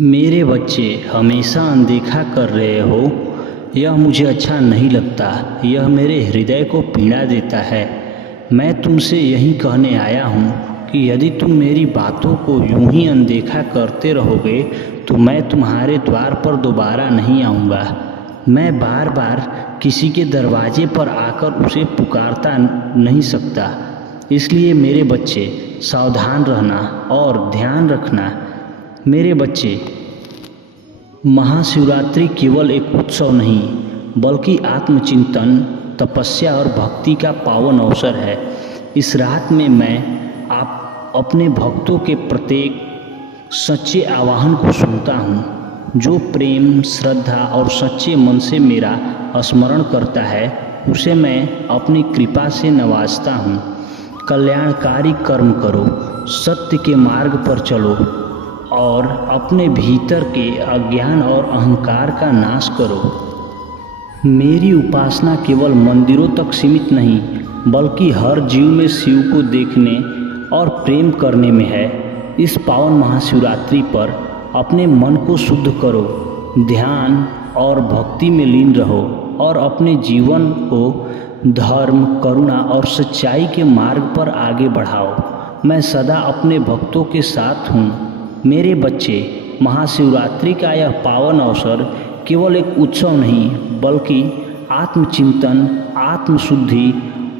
मेरे बच्चे हमेशा अनदेखा कर रहे हो, यह मुझे अच्छा नहीं लगता। यह मेरे हृदय को पीड़ा देता है। मैं तुमसे यही कहने आया हूँ कि यदि तुम मेरी बातों को यूं ही अनदेखा करते रहोगे तो मैं तुम्हारे द्वार पर दोबारा नहीं आऊँगा। मैं बार बार किसी के दरवाजे पर आकर उसे पुकारता नहीं सकता। इसलिए मेरे बच्चे सावधान रहना और ध्यान रखना। मेरे बच्चे, महाशिवरात्रि केवल एक उत्सव नहीं बल्कि आत्मचिंतन, तपस्या और भक्ति का पावन अवसर है। इस रात में मैं आप अपने भक्तों के प्रत्येक सच्चे आह्वान को सुनता हूँ, जो प्रेम, श्रद्धा और सच्चे मन से मेरा स्मरण करता है, उसे मैं अपनी कृपा से नवाजता हूँ। कल्याणकारी कर्म करो, सत्य के मार्ग पर चलो और अपने भीतर के अज्ञान और अहंकार का नाश करो। मेरी उपासना केवल मंदिरों तक सीमित नहीं बल्कि हर जीव में शिव को देखने और प्रेम करने में है। इस पावन महाशिवरात्रि पर अपने मन को शुद्ध करो, ध्यान और भक्ति में लीन रहो और अपने जीवन को धर्म, करुणा और सच्चाई के मार्ग पर आगे बढ़ाओ। मैं सदा अपने भक्तों के साथ हूँ। मेरे बच्चे, महाशिवरात्रि का यह पावन अवसर केवल एक उत्सव नहीं बल्कि आत्मचिंतन, आत्मशुद्धि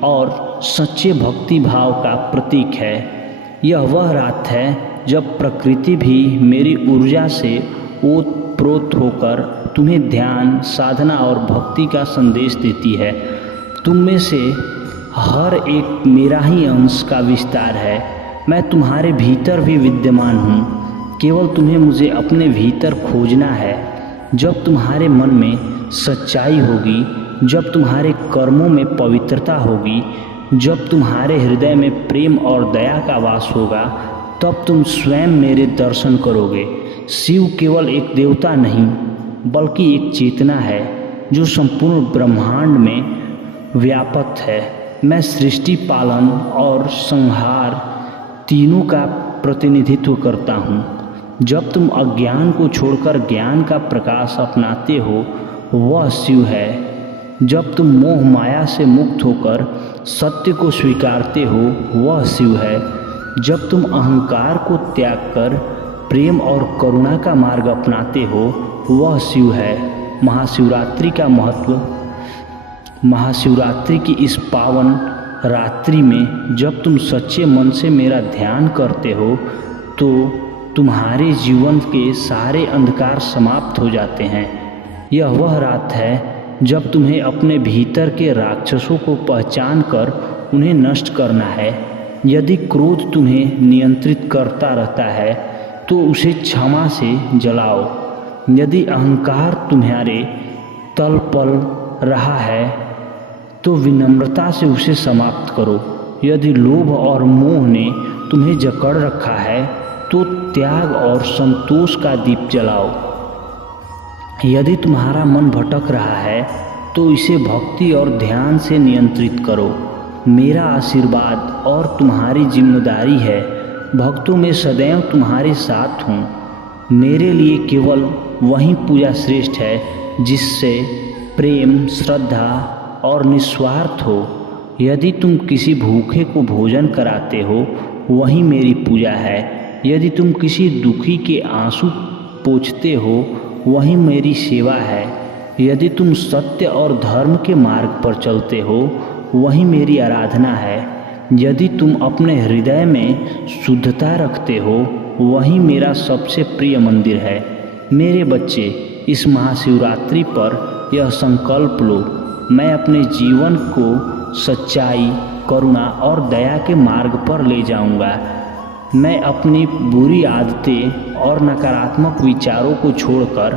और सच्चे भक्ति भाव का प्रतीक है। यह वह रात है जब प्रकृति भी मेरी ऊर्जा से ओतप्रोत होकर तुम्हें ध्यान, साधना और भक्ति का संदेश देती है। तुम में से हर एक मेरा ही अंश का विस्तार है। मैं तुम्हारे भीतर भी विद्यमान हूँ। केवल तुम्हें मुझे अपने भीतर खोजना है। जब तुम्हारे मन में सच्चाई होगी, जब तुम्हारे कर्मों में पवित्रता होगी, जब तुम्हारे हृदय में प्रेम और दया का वास होगा, तब तुम स्वयं मेरे दर्शन करोगे। शिव केवल एक देवता नहीं बल्कि एक चेतना है जो संपूर्ण ब्रह्मांड में व्यापक है। मैं सृष्टि, पालन और संहार तीनों का प्रतिनिधित्व करता हूँ। जब तुम अज्ञान को छोड़कर ज्ञान का प्रकाश अपनाते हो, वह शिव है। जब तुम मोह माया से मुक्त होकर सत्य को स्वीकारते हो, वह शिव है। जब तुम अहंकार को त्याग कर प्रेम और करुणा का मार्ग अपनाते हो, वह शिव है। महाशिवरात्रि का महत्व। महाशिवरात्रि की इस पावन रात्रि में जब तुम सच्चे मन से मेरा ध्यान करते हो तो तुम्हारे जीवन के सारे अंधकार समाप्त हो जाते हैं। यह वह रात है जब तुम्हें अपने भीतर के राक्षसों को पहचान कर उन्हें नष्ट करना है। यदि क्रोध तुम्हें नियंत्रित करता रहता है तो उसे क्षमा से जलाओ। यदि अहंकार तुम्हारे तल पल रहा है तो विनम्रता से उसे समाप्त करो। यदि लोभ और मोह ने तुम्हें जकड़ रखा है तो त्याग और संतोष का दीप जलाओ। यदि तुम्हारा मन भटक रहा है तो इसे भक्ति और ध्यान से नियंत्रित करो। मेरा आशीर्वाद और तुम्हारी जिम्मेदारी है। भक्तों में सदैव तुम्हारे साथ हूँ। मेरे लिए केवल वही पूजा श्रेष्ठ है जिससे प्रेम, श्रद्धा और निस्वार्थ हो। यदि तुम किसी भूखे को भोजन कराते हो, वही मेरी पूजा है। यदि तुम किसी दुखी के आंसू पोंछते हो, वही मेरी सेवा है। यदि तुम सत्य और धर्म के मार्ग पर चलते हो, वही मेरी आराधना है। यदि तुम अपने हृदय में शुद्धता रखते हो, वही मेरा सबसे प्रिय मंदिर है। मेरे बच्चे, इस महाशिवरात्रि पर यह संकल्प लो, मैं अपने जीवन को सच्चाई, करुणा और दया के मार्ग पर ले जाऊंगा। मैं अपनी बुरी आदतें और नकारात्मक विचारों को छोड़कर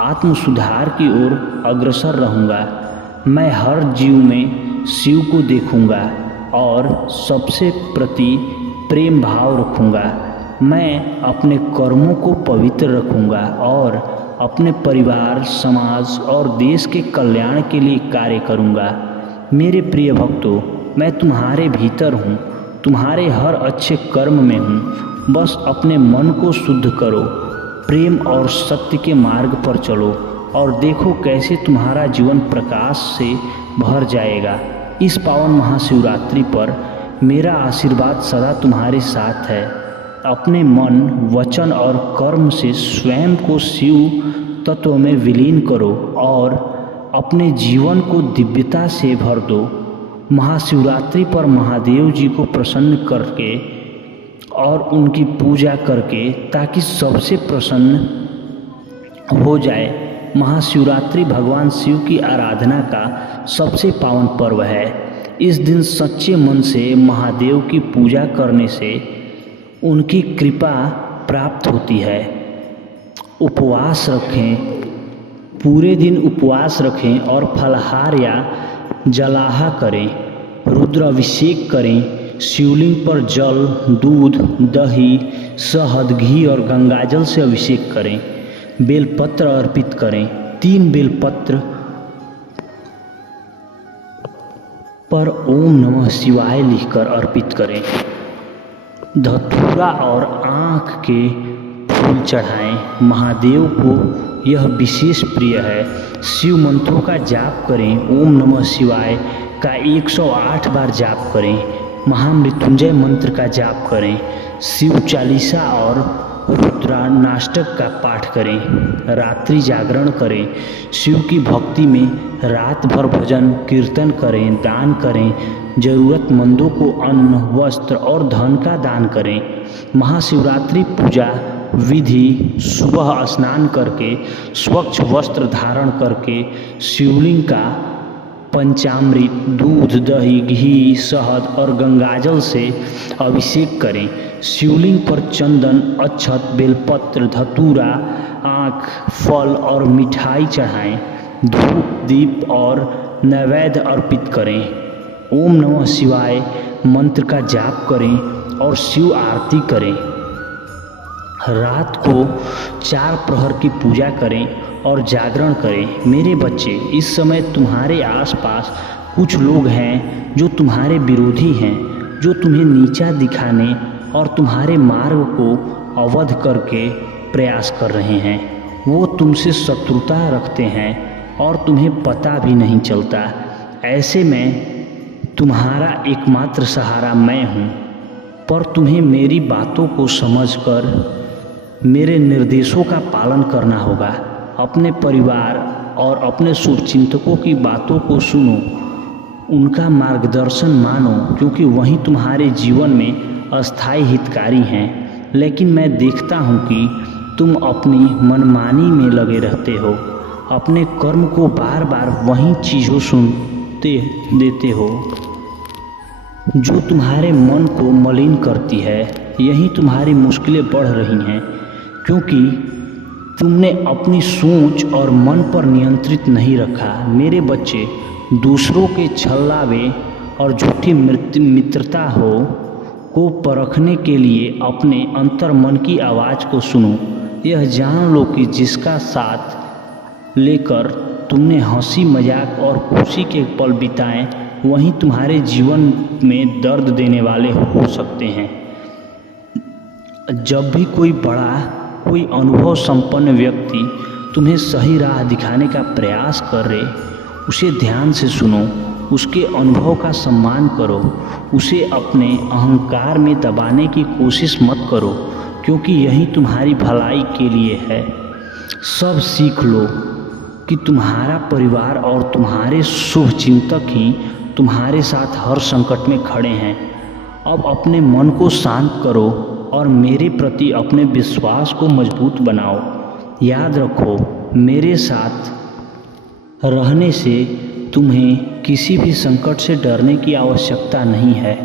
आत्म सुधार की ओर अग्रसर रहूँगा। मैं हर जीव में शिव को देखूँगा और सबसे प्रति प्रेम भाव रखूँगा। मैं अपने कर्मों को पवित्र रखूँगा और अपने परिवार, समाज और देश के कल्याण के लिए कार्य करूँगा। मेरे प्रिय भक्तों, मैं तुम्हारे भीतर हूँ, तुम्हारे हर अच्छे कर्म में हूँ। बस अपने मन को शुद्ध करो, प्रेम और सत्य के मार्ग पर चलो और देखो कैसे तुम्हारा जीवन प्रकाश से भर जाएगा। इस पावन महाशिवरात्रि पर मेरा आशीर्वाद सदा तुम्हारे साथ है। अपने मन, वचन और कर्म से स्वयं को शिव तत्व में विलीन करो और अपने जीवन को दिव्यता से भर दो। महाशिवरात्रि पर महादेव जी को प्रसन्न करके और उनकी पूजा करके ताकि सबसे प्रसन्न हो जाए। महाशिवरात्रि भगवान शिव की आराधना का सबसे पावन पर्व है। इस दिन सच्चे मन से महादेव की पूजा करने से उनकी कृपा प्राप्त होती है। उपवास रखें, पूरे दिन उपवास रखें और फलाहार या जलाहा करें। रुद्राभिषेक करें। शिवलिंग पर जल, दूध, दही, शहद, घी और गंगाजल से अभिषेक करें। बेलपत्र अर्पित करें। 3 बेलपत्र पर ओम नमः शिवाय लिखकर अर्पित करें। धतूरा और आँख के फूल चढ़ाएं। महादेव को यह विशेष प्रिय है। शिव मंत्रों का जाप करें। ओम नमः शिवाय का 108 बार जाप करें। महामृत्युंजय मंत्र का जाप करें। शिव चालीसा और रुद्राष्टक का पाठ करें। रात्रि जागरण करें। शिव की भक्ति में रात भर भजन कीर्तन करें। दान करें। जरूरतमंदों को अन्न, वस्त्र और धन का दान करें। महाशिवरात्रि पूजा विधि: सुबह स्नान करके स्वच्छ वस्त्र धारण करके शिवलिंग का पंचामृत, दूध, दही, घी, शहद और गंगाजल से अभिषेक करें। शिवलिंग पर चंदन, अक्षत, बेलपत्र, धतूरा, आँख, फल और मिठाई चढ़ाएं। धूप, दीप और नैवेद्य अर्पित करें। ओम नमः शिवाय मंत्र का जाप करें और शिव आरती करें। रात को 4 प्रहर की पूजा करें और जागरण करें। मेरे बच्चे, इस समय तुम्हारे आसपास कुछ लोग हैं जो तुम्हारे विरोधी हैं, जो तुम्हें नीचा दिखाने और तुम्हारे मार्ग को अवध करके प्रयास कर रहे हैं। वो तुमसे शत्रुता रखते हैं और तुम्हें पता भी नहीं चलता। ऐसे में तुम्हारा एकमात्र सहारा मैं हूँ, पर तुम्हें मेरी बातों को समझकर मेरे निर्देशों का पालन करना होगा। अपने परिवार और अपने शुभचिंतकों की बातों को सुनो, उनका मार्गदर्शन मानो, क्योंकि वही तुम्हारे जीवन में अस्थायी हितकारी हैं। लेकिन मैं देखता हूँ कि तुम अपनी मनमानी में लगे रहते हो, अपने कर्म को बार बार वही चीज़ों सुनते देते हो जो तुम्हारे मन को मलिन करती है। यही तुम्हारी मुश्किलें बढ़ रही हैं, क्योंकि तुमने अपनी सोच और मन पर नियंत्रित नहीं रखा। मेरे बच्चे, दूसरों के छलावे और झूठी मित्रता को परखने के लिए अपने अंतर मन की आवाज़ को सुनो। यह जान लो कि जिसका साथ लेकर तुमने हंसी मजाक और खुशी के पल बिताए, वही तुम्हारे जीवन में दर्द देने वाले हो सकते हैं। जब भी कोई अनुभव संपन्न व्यक्ति तुम्हें सही राह दिखाने का प्रयास करे, उसे ध्यान से सुनो, उसके अनुभव का सम्मान करो, उसे अपने अहंकार में दबाने की कोशिश मत करो, क्योंकि यही तुम्हारी भलाई के लिए है। सब सीख लो कि तुम्हारा परिवार और तुम्हारे शुभचिंतक ही तुम्हारे साथ हर संकट में खड़े हैं। अब अपने मन को शांत करो और मेरे प्रति अपने विश्वास को मजबूत बनाओ। याद रखो, मेरे साथ रहने से तुम्हें किसी भी संकट से डरने की आवश्यकता नहीं है।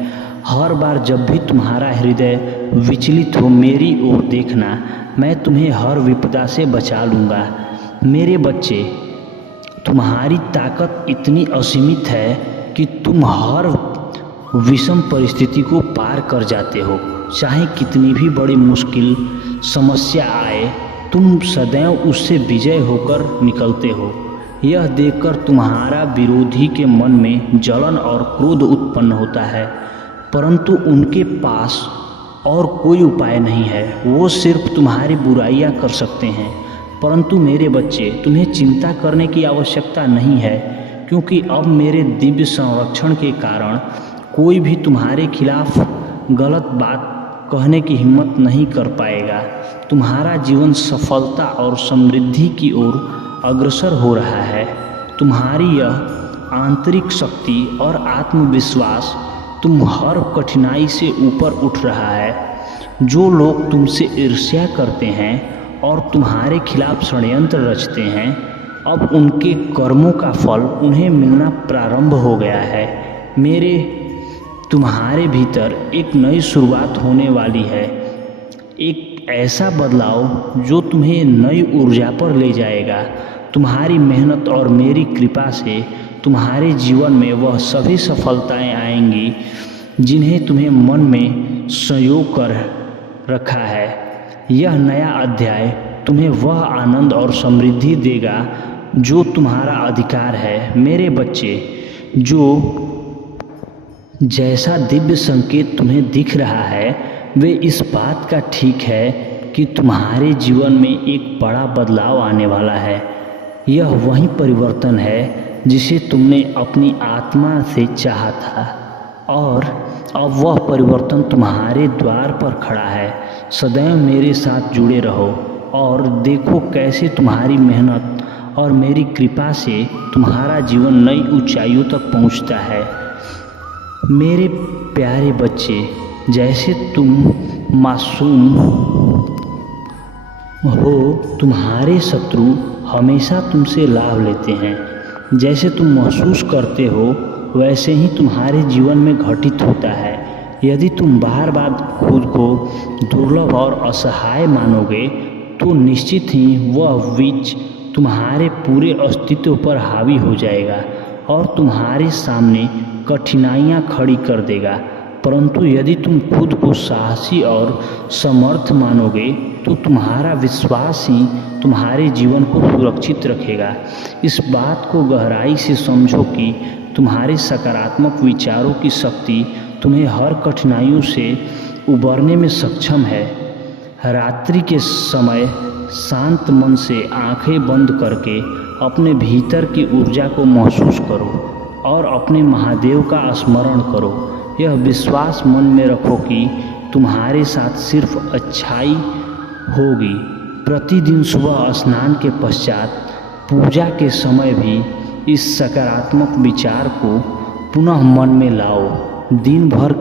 हर बार जब भी तुम्हारा हृदय विचलित हो, मेरी ओर देखना, मैं तुम्हें हर विपदा से बचा लूँगा। मेरे बच्चे, तुम्हारी ताकत इतनी असीमित है कि तुम हर विषम परिस्थिति को पार कर जाते हो। चाहे कितनी भी बड़ी मुश्किल समस्या आए, तुम सदैव उससे विजय होकर निकलते हो। यह देखकर तुम्हारा विरोधी के मन में जलन और क्रोध उत्पन्न होता है, परंतु उनके पास और कोई उपाय नहीं है। वो सिर्फ तुम्हारी बुराइयां कर सकते हैं। परंतु मेरे बच्चे, तुम्हें चिंता करने की आवश्यकता नहीं है, क्योंकि अब मेरे दिव्य संरक्षण के कारण कोई भी तुम्हारे खिलाफ गलत बात कहने की हिम्मत नहीं कर पाएगा। तुम्हारा जीवन सफलता और समृद्धि की ओर अग्रसर हो रहा है। तुम्हारी यह आंतरिक शक्ति और आत्मविश्वास तुम हर कठिनाई से ऊपर उठ रहा है। जो लोग तुमसे ईर्ष्या करते हैं और तुम्हारे खिलाफ षड्यंत्र रचते हैं, अब उनके कर्मों का फल उन्हें मिलना प्रारंभ हो गया है। तुम्हारे भीतर एक नई शुरुआत होने वाली है, एक ऐसा बदलाव जो तुम्हें नई ऊर्जा पर ले जाएगा। तुम्हारी मेहनत और मेरी कृपा से तुम्हारे जीवन में वह सभी सफलताएं आएंगी जिन्हें तुम्हें मन में संयोग कर रखा है। यह नया अध्याय तुम्हें वह आनंद और समृद्धि देगा जो तुम्हारा अधिकार है। मेरे बच्चे, जो जैसा दिव्य संकेत तुम्हें दिख रहा है वे इस बात का ठीक है कि तुम्हारे जीवन में एक बड़ा बदलाव आने वाला है। यह वही परिवर्तन है जिसे तुमने अपनी आत्मा से चाहा था और अब वह परिवर्तन तुम्हारे द्वार पर खड़ा है। सदैव मेरे साथ जुड़े रहो और देखो कैसे तुम्हारी मेहनत और मेरी कृपा से तुम्हारा जीवन नई ऊंचाइयों तक पहुंचता है। मेरे प्यारे बच्चे, जैसे तुम मासूम हो, तुम्हारे शत्रु हमेशा तुमसे लाभ लेते हैं। जैसे तुम महसूस करते हो वैसे ही तुम्हारे जीवन में घटित होता है। यदि तुम बार बार खुद को दुर्लभ और असहाय मानोगे तो निश्चित ही वह विच तुम्हारे पूरे अस्तित्व पर हावी हो जाएगा और तुम्हारे सामने कठिनाइयाँ खड़ी कर देगा। परंतु यदि तुम खुद को साहसी और समर्थ मानोगे तो तुम्हारा विश्वास ही तुम्हारे जीवन को सुरक्षित रखेगा। इस बात को गहराई से समझो कि तुम्हारे सकारात्मक विचारों की शक्ति तुम्हें हर कठिनाइयों से उबरने में सक्षम है। रात्रि के समय शांत मन से आंखें बंद करके अपने भीतर की ऊर्जा को महसूस करो और अपने महादेव का स्मरण करो। यह विश्वास मन में रखो कि तुम्हारे साथ सिर्फ अच्छाई होगी। प्रतिदिन सुबह स्नान के पश्चात पूजा के समय भी इस सकारात्मक विचार को पुनः मन में लाओ। दिन भर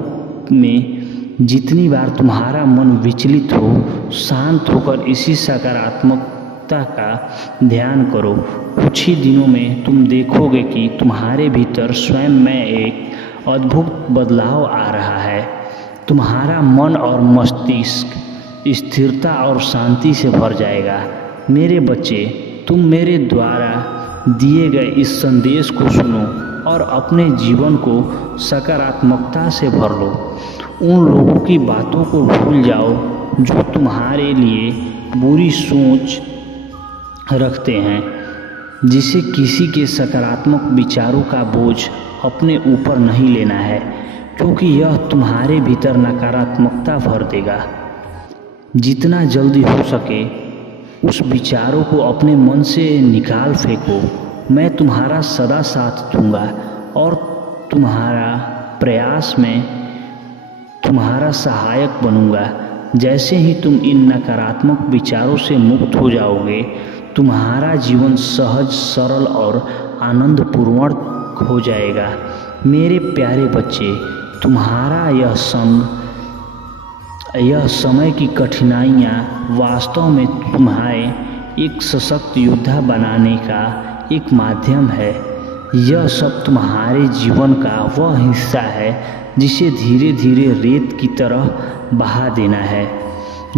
में जितनी बार तुम्हारा मन विचलित हो, शांत होकर इसी सकारात्मकता का ध्यान करो। कुछ ही दिनों में तुम देखोगे कि तुम्हारे भीतर स्वयं में एक अद्भुत बदलाव आ रहा है। तुम्हारा मन और मस्तिष्क स्थिरता और शांति से भर जाएगा। मेरे बच्चे, तुम मेरे द्वारा दिए गए इस संदेश को सुनो और अपने जीवन को सकारात्मकता से भर लो। उन लोगों की बातों को भूल जाओ जो तुम्हारे लिए बुरी सोच रखते हैं। जिसे किसी के सकारात्मक विचारों का बोझ अपने ऊपर नहीं लेना है, क्योंकि यह तुम्हारे भीतर नकारात्मकता भर देगा। जितना जल्दी हो सके उस विचारों को अपने मन से निकाल फेंको। मैं तुम्हारा सदा साथ दूंगा और तुम्हारा प्रयास में तुम्हारा सहायक बनूंगा। जैसे ही तुम इन नकारात्मक विचारों से मुक्त हो जाओगे, तुम्हारा जीवन सहज, सरल और आनंदपूर्ण हो जाएगा। मेरे प्यारे बच्चे, तुम्हारा यह समय की कठिनाइयाँ वास्तव में तुम्हारे एक सशक्त योद्धा बनाने का एक माध्यम है। यह सब तुम्हारे जीवन का वह हिस्सा है जिसे धीरे धीरे रेत की तरह बहा देना है।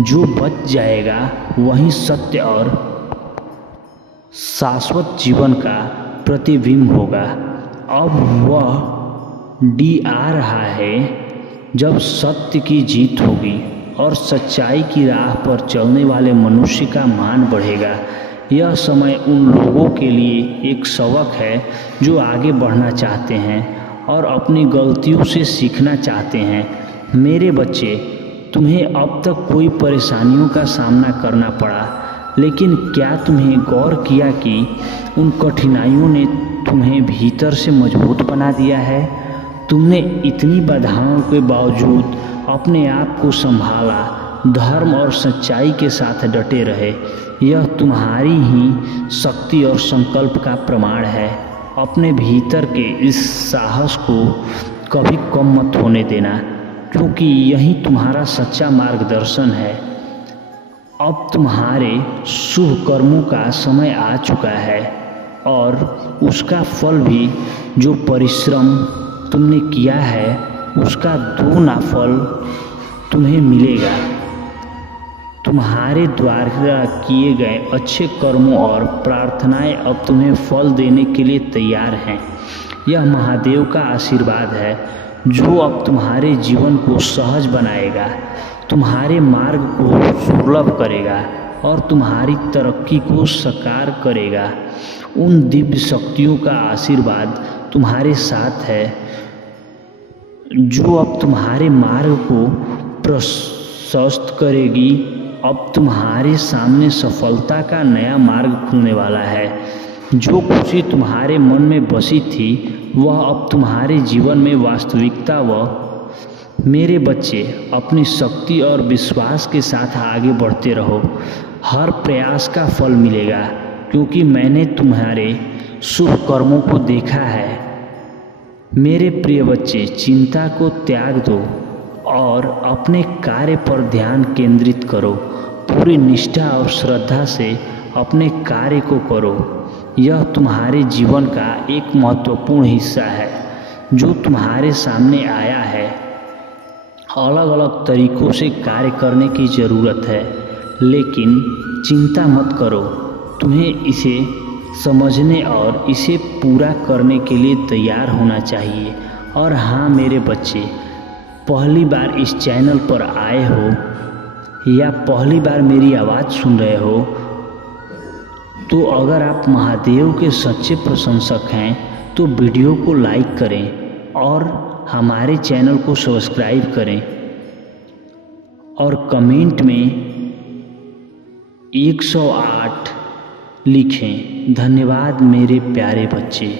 जो बच जाएगा वही सत्य और शाश्वत जीवन का प्रतिबिंब होगा। अब वह डी आ रहा है जब सत्य की जीत होगी और सच्चाई की राह पर चलने वाले मनुष्य का मान बढ़ेगा। यह समय उन लोगों के लिए एक सबक है जो आगे बढ़ना चाहते हैं और अपनी गलतियों से सीखना चाहते हैं। मेरे बच्चे, तुम्हें अब तक कोई परेशानियों का सामना करना पड़ा, लेकिन क्या तुमने गौर किया कि उन कठिनाइयों ने तुम्हें भीतर से मजबूत बना दिया है? तुमने इतनी बाधाओं के बावजूद अपने आप को संभाला, धर्म और सच्चाई के साथ डटे रहे। यह तुम्हारी ही शक्ति और संकल्प का प्रमाण है। अपने भीतर के इस साहस को कभी कम मत होने देना, क्योंकि यही तुम्हारा सच्चा मार्गदर्शन है। अब तुम्हारे शुभ कर्मों का समय आ चुका है और उसका फल भी, जो परिश्रम तुमने किया है उसका 2 फल तुम्हें मिलेगा। तुम्हारे द्वारा किए गए अच्छे कर्मों और प्रार्थनाएं अब तुम्हें फल देने के लिए तैयार हैं। यह महादेव का आशीर्वाद है जो अब तुम्हारे जीवन को सहज बनाएगा, तुम्हारे मार्ग को सुलभ करेगा और तुम्हारी तरक्की को साकार करेगा। उन दिव्य शक्तियों का आशीर्वाद तुम्हारे साथ है जो अब तुम्हारे मार्ग को प्रशस्त करेगी। अब तुम्हारे सामने सफलता का नया मार्ग खुलने वाला है। जो खुशी तुम्हारे मन में बसी थी वह अब तुम्हारे जीवन में वास्तविकता। वह मेरे बच्चे, अपनी शक्ति और विश्वास के साथ आगे बढ़ते रहो। हर प्रयास का फल मिलेगा, क्योंकि मैंने तुम्हारे शुभ कर्मों को देखा है। मेरे प्रिय बच्चे, चिंता को त्याग दो और अपने कार्य पर ध्यान केंद्रित करो। पूरी निष्ठा और श्रद्धा से अपने कार्य को करो। यह तुम्हारे जीवन का एक महत्वपूर्ण हिस्सा है जो तुम्हारे सामने आया है। अलग अलग तरीकों से कार्य करने की ज़रूरत है, लेकिन चिंता मत करो। तुम्हें इसे समझने और इसे पूरा करने के लिए तैयार होना चाहिए। और हाँ मेरे बच्चे, पहली बार इस चैनल पर आए हो या पहली बार मेरी आवाज़ सुन रहे हो, तो अगर आप महादेव के सच्चे प्रशंसक हैं तो वीडियो को लाइक करें और हमारे चैनल को सब्सक्राइब करें और कमेंट में 108 लिखें। धन्यवाद मेरे प्यारे बच्चे।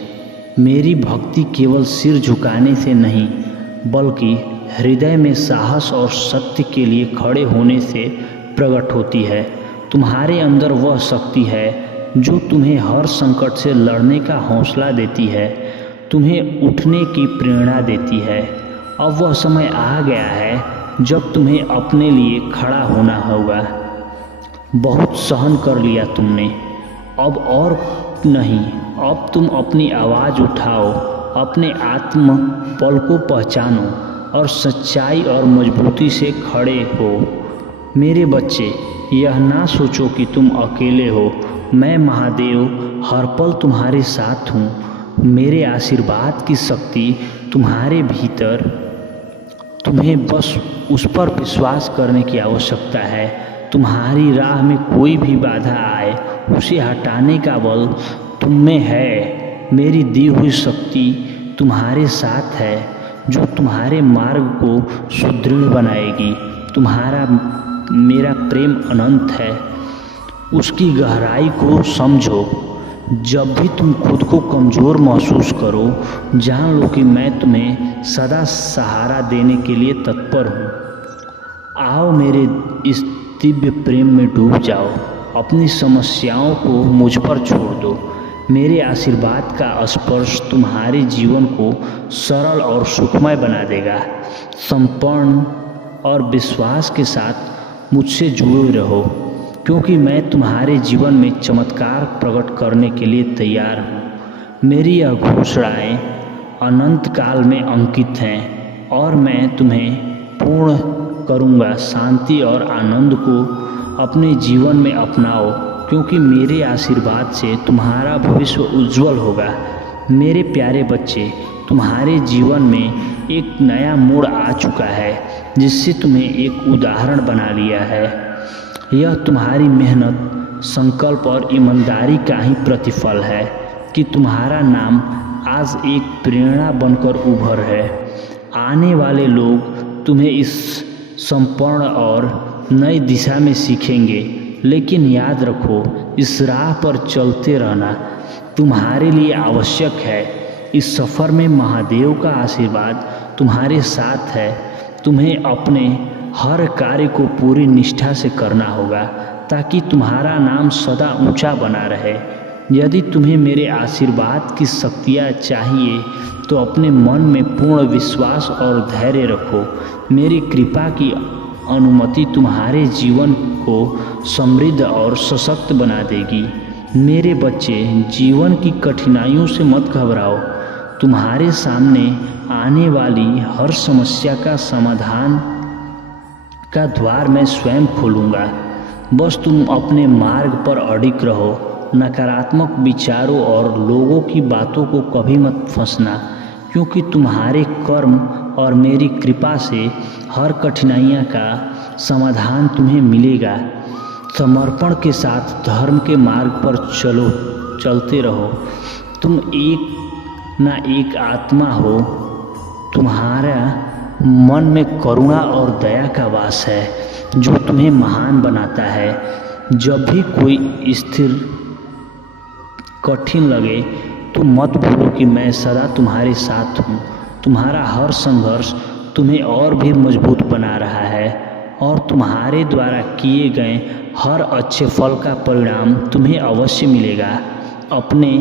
मेरी भक्ति केवल सिर झुकाने से नहीं, बल्कि हृदय में साहस और सत्य के लिए खड़े होने से प्रकट होती है। तुम्हारे अंदर वह शक्ति है जो तुम्हें हर संकट से लड़ने का हौसला देती है, तुम्हें उठने की प्रेरणा देती है। अब वह समय आ गया है जब तुम्हें अपने लिए खड़ा होना होगा। बहुत सहन कर लिया तुमने, अब और नहीं। अब तुम अपनी आवाज़ उठाओ, अपने आत्म बल को पहचानो और सच्चाई और मजबूती से खड़े हो। मेरे बच्चे, यह ना सोचो कि तुम अकेले हो। मैं महादेव हर पल तुम्हारे साथ हूँ। मेरे आशीर्वाद की शक्ति तुम्हारे भीतर। तुम्हें बस उस पर विश्वास करने की आवश्यकता है। तुम्हारी राह में कोई भी बाधा आए, उसे हटाने का बल तुम में है। मेरी दी हुई शक्ति तुम्हारे साथ है जो तुम्हारे मार्ग को सुदृढ़ बनाएगी। तुम्हारा मेरा प्रेम अनंत है, उसकी गहराई को समझो। जब भी तुम खुद को कमज़ोर महसूस करो, जान लो कि मैं तुम्हें सदा सहारा देने के लिए तत्पर हूँ। आओ मेरे इस दिव्य प्रेम में डूब जाओ। अपनी समस्याओं को मुझ पर छोड़ दो। मेरे आशीर्वाद का स्पर्श तुम्हारे जीवन को सरल और सुखमय बना देगा। समर्पण और विश्वास के साथ मुझसे जुड़े रहो, क्योंकि मैं तुम्हारे जीवन में चमत्कार प्रकट करने के लिए तैयार हूँ। मेरी यह घोषणाएँ अनंत काल में अंकित हैं और मैं तुम्हें पूर्ण करूँगा। शांति और आनंद को अपने जीवन में अपनाओ, क्योंकि मेरे आशीर्वाद से तुम्हारा भविष्य उज्जवल होगा। मेरे प्यारे बच्चे, तुम्हारे जीवन में एक नया मोड़ आ चुका है, जिससे तुम्हें एक उदाहरण बना लिया है। यह तुम्हारी मेहनत, संकल्प और ईमानदारी का ही प्रतिफल है कि तुम्हारा नाम आज एक प्रेरणा बनकर उभर है। आने वाले लोग तुम्हें इस संपूर्ण और नई दिशा में सीखेंगे। लेकिन याद रखो, इस राह पर चलते रहना तुम्हारे लिए आवश्यक है। इस सफ़र में महादेव का आशीर्वाद तुम्हारे साथ है। तुम्हें अपने हर कार्य को पूरी निष्ठा से करना होगा ताकि तुम्हारा नाम सदा ऊंचा बना रहे। यदि तुम्हें मेरे आशीर्वाद की शक्तियाँ चाहिए तो अपने मन में पूर्ण विश्वास और धैर्य रखो। मेरी कृपा की अनुमति तुम्हारे जीवन को समृद्ध और सशक्त बना देगी। मेरे बच्चे, जीवन की कठिनाइयों से मत घबराओ। तुम्हारे सामने आने वाली हर समस्या का समाधान का द्वार मैं स्वयं खोलूँगा। बस तुम अपने मार्ग पर अडिग रहो। नकारात्मक विचारों और लोगों की बातों को कभी मत फंसना, क्योंकि तुम्हारे कर्म और मेरी कृपा से हर कठिनाइयाँ का समाधान तुम्हें मिलेगा। समर्पण के साथ धर्म के मार्ग पर चलते रहो। तुम एक ना एक आत्मा हो। तुम्हारा मन में करुणा और दया का वास है जो तुम्हें महान बनाता है। जब भी कोई स्थिर कठिन लगे तो मत भूलो कि मैं सदा तुम्हारे साथ हूँ। तुम्हारा हर संघर्ष तुम्हें और भी मजबूत बना रहा है और तुम्हारे द्वारा किए गए हर अच्छे फल का परिणाम तुम्हें अवश्य मिलेगा। अपने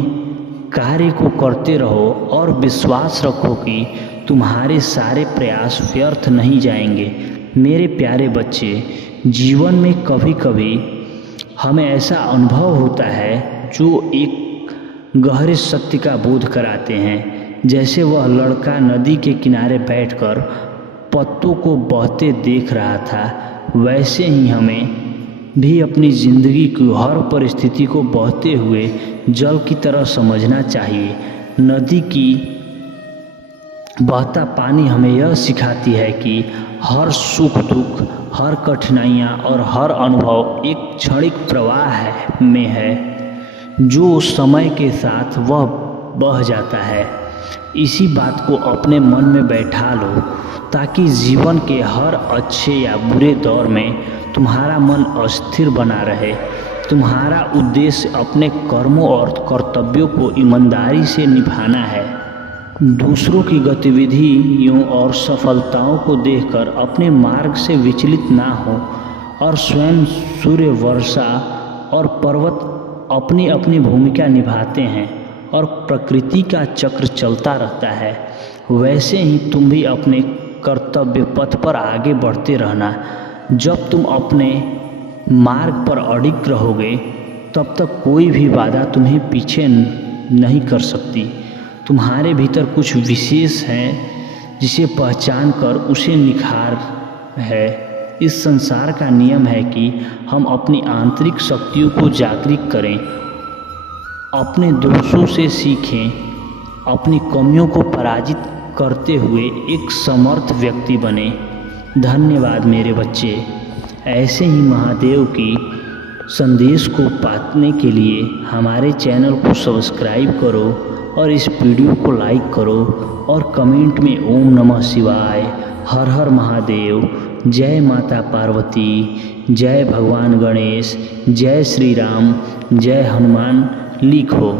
कार्य को करते रहो और विश्वास रखो कि तुम्हारे सारे प्रयास व्यर्थ नहीं जाएंगे। मेरे प्यारे बच्चे, जीवन में कभी कभी हमें ऐसा अनुभव होता है जो एक गहरे सत्य का बोध कराते हैं। जैसे वह लड़का नदी के किनारे बैठकर पत्तों को बहते देख रहा था, वैसे ही हमें भी अपनी ज़िंदगी की हर परिस्थिति को बहते हुए जल की तरह समझना चाहिए। नदी की बहता पानी हमें यह सिखाती है कि हर सुख दुख, हर कठिनाइयाँ और हर अनुभव एक क्षणिक प्रवाह में है, जो समय के साथ वह बह जाता है। इसी बात को अपने मन में बैठा लो ताकि जीवन के हर अच्छे या बुरे दौर में तुम्हारा मन अस्थिर बना रहे। तुम्हारा उद्देश्य अपने कर्मों और कर्तव्यों को ईमानदारी से निभाना है। दूसरों की गतिविधियों और सफलताओं को देखकर अपने मार्ग से विचलित ना हो और स्वयं सूर्य, वर्षा और पर्वत अपनी अपनी भूमिका निभाते हैं और प्रकृति का चक्र चलता रहता है। वैसे ही तुम भी अपने कर्तव्य पथ पर आगे बढ़ते रहना। जब तुम अपने मार्ग पर अडिग रहोगे तब तक कोई भी बाधा तुम्हें पीछे नहीं कर सकती। तुम्हारे भीतर कुछ विशेष है जिसे पहचान कर उसे निखार है। इस संसार का नियम है कि हम अपनी आंतरिक शक्तियों को जागृत करें, अपने दोषों से सीखें, अपनी कमियों को पराजित करते हुए एक समर्थ व्यक्ति बने। धन्यवाद मेरे बच्चे। ऐसे ही महादेव की संदेश को पाने के लिए हमारे चैनल को सब्सक्राइब करो और इस वीडियो को लाइक करो और कमेंट में ओम नमः शिवाय, हर हर महादेव, जय माता पार्वती, जय भगवान गणेश, जय श्री राम, जय हनुमान लिखो।